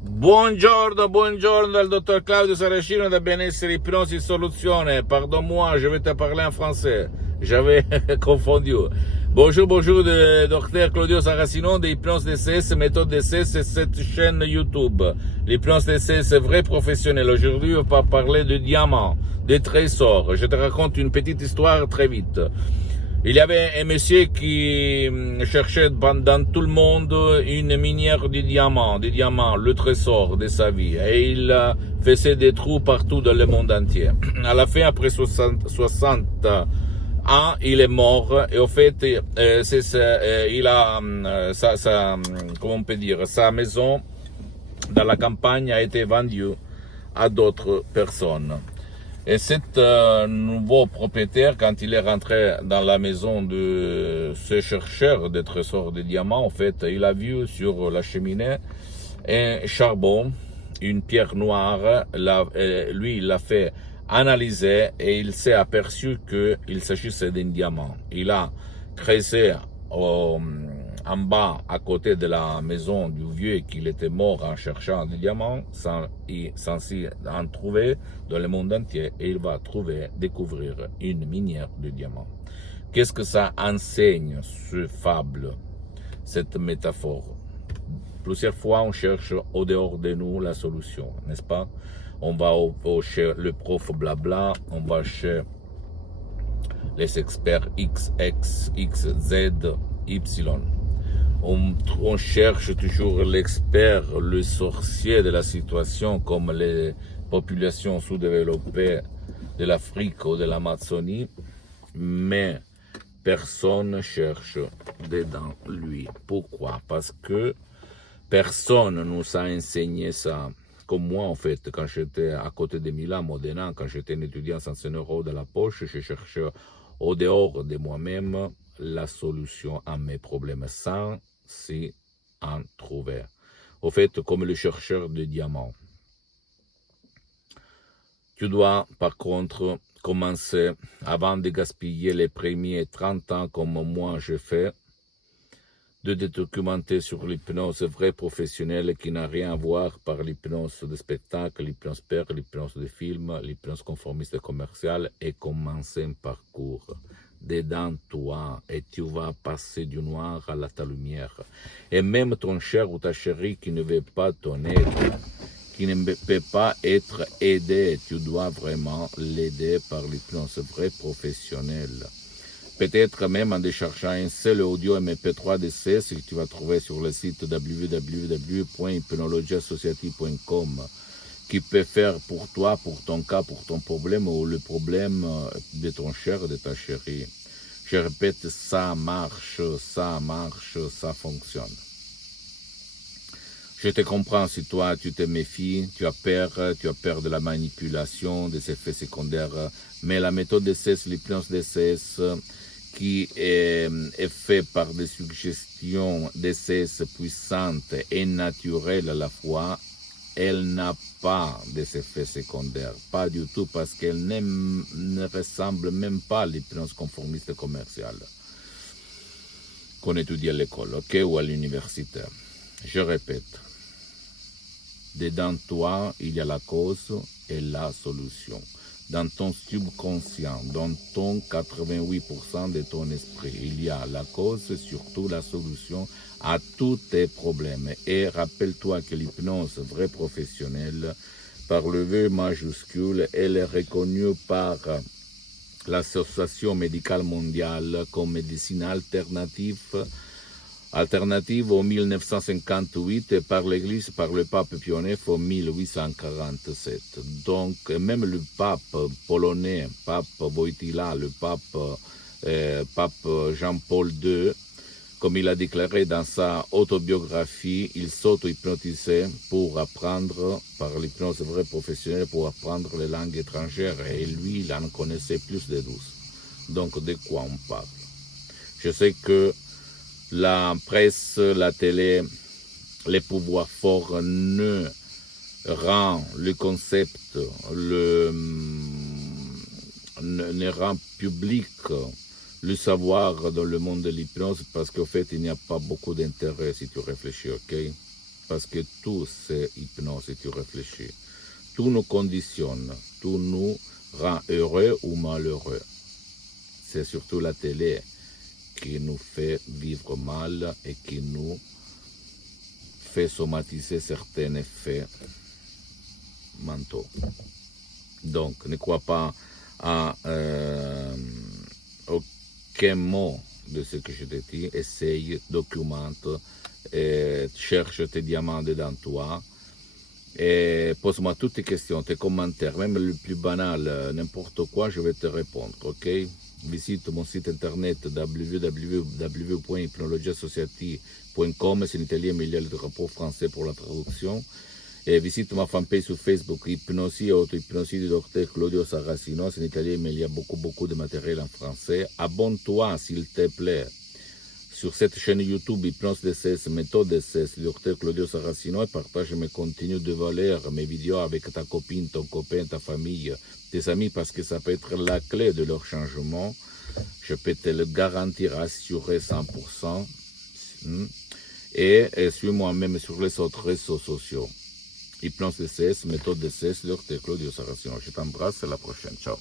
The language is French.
Buongiorno, buongiorno dal dottor Claudio Saracino da Benessere Ipnosi Soluzione. Pardonne-moi, je vais te parler en français. J'avais confondu. Bonjour, bonjour, docteur Claudio Saracino de Hypnose DCS, méthode DCS, c'est cette chaîne YouTube. L'hypnose DCS c'est vrai professionnel. Aujourd'hui, on va parler de diamants, de trésors. Je te raconte une petite histoire très vite. Il y avait un monsieur qui cherchait dans tout le monde une minière de diamants, le trésor de sa vie. Et il faisait des trous partout dans le monde entier. À la fin, après 60 ans, il est mort. Et au fait, il a comment on peut dire, sa maison dans la campagne a été vendue à d'autres personnes. Et cet nouveau propriétaire, quand il est rentré dans la maison de ce chercheur de trésors de diamants, en fait, il a vu sur la cheminée un charbon, une pierre noire. Lui, il l'a fait analyser et il s'est aperçu qu'il s'agissait d'un diamant. Il a creusé en bas, à côté de la maison du vieux qu'il était mort en cherchant des diamants, sans en trouver dans le monde entier, et il va découvrir une minière de diamants. Qu'est-ce que ça enseigne, ce fable, cette métaphore? Plusieurs fois, on cherche au dehors de nous la solution, n'est-ce pas? On va chez le prof blabla, on va chez les experts XX, XZ, Y. On cherche toujours l'expert, le sorcier de la situation, comme les populations sous-développées de l'Afrique ou de l'Amazonie, mais personne ne cherche dedans lui. Pourquoi? Parce que personne ne nous a enseigné ça. Comme moi, en fait, quand j'étais à côté de Milan, Modena, quand j'étais un étudiant sans 100 € de la poche, je cherchais au dehors de moi-même la solution à mes problèmes sans s'y en trouver. Au fait, comme le chercheur de diamants. Tu dois, par contre, commencer, avant de gaspiller les premiers 30 ans comme moi je fais, de te documenter sur l'hypnose vraie professionnelle qui n'a rien à voir par l'hypnose de spectacle, l'hypnose père, l'hypnose de film, l'hypnose conformiste commerciale et commencer un parcours dedans toi et tu vas passer du noir à ta lumière. Et même ton cher ou ta chérie qui ne veut pas ton aide, qui ne peut pas être aidé, tu dois vraiment l'aider par l'hypnose vraie professionnelle. Peut-être même en déchargeant un seul audio MP3 DC, ce que tu vas trouver sur le site www.hypnologieassociative.com, qui peut faire pour toi, pour ton cas, pour ton problème ou le problème de ton cher, de ta chérie. Je répète, ça marche, ça fonctionne. Je te comprends si toi, tu te méfies, tu as peur de la manipulation, des effets secondaires, mais la méthode DCS, l'hypnose DCS, qui est fait par des suggestions DCS puissantes et naturelles à la fois, elle n'a pas des effets secondaires, pas du tout, parce qu'elle ne ressemble même pas à l'hypnose conformiste commerciale qu'on étudie à l'école, ok, ou à l'université. Je répète, dedans toi, il y a la cause et la solution. Dans ton subconscient, dans ton 88% de ton esprit, il y a la cause et surtout la solution à tous tes problèmes. Et rappelle-toi que l'hypnose vraie professionnelle, par le V majuscule, elle est reconnue par l'Association médicale mondiale comme médecine alternative en 1958 et par l'Église, par le pape Pie IX en 1847. Donc, même le pape polonais, pape Wojtyła, le pape Jean-Paul II, comme il a déclaré dans sa autobiographie, il s'auto-hypnotisait pour apprendre, par l'hypnose vraie professionnelle, pour apprendre les langues étrangères. Et lui, il en connaissait plus de 12. Donc, de quoi on parle? Je sais que la presse, la télé, les pouvoirs forts ne rend le concept, ne rend public le savoir dans le monde de l'hypnose parce qu'en fait, il n'y a pas beaucoup d'intérêt si tu réfléchis, ok? parce que tout c'est hypnose si tu réfléchis. Tout nous conditionne, tout nous rend heureux ou malheureux. C'est surtout la télé qui nous fait vivre mal et qui nous fait somatiser certains effets mentaux. Donc, ne crois pas à aucun mot de ce que je te dis. Essaye, documente, cherche tes diamants dedans toi et pose-moi toutes tes questions, tes commentaires, même le plus banal, n'importe quoi, je vais te répondre, ok? Visite mon site internet www.hypnologiassociative.com, c'est en italien mais il y a le drapeau français pour la traduction. Et visite ma fanpage sur Facebook, Hypnosie et auto-hypnosie du docteur Claudio Saracino, c'est en italien mais il y a beaucoup de matériel en français. Abonne-toi s'il te plaît sur cette chaîne YouTube Hypnose DCS, méthode DCS, du docteur Claudio Saracino, et partage mes contenus de valeur, mes vidéos avec ta copine, ton copain, ta famille, tes amis, parce que ça peut être la clé de leur changement. Je peux te le garantir, assurer 100%. Et suis-moi même sur les autres réseaux sociaux. Hypnose DCS, méthode DCS, docteur Claudio Saracino. Je t'embrasse, à la prochaine. Ciao.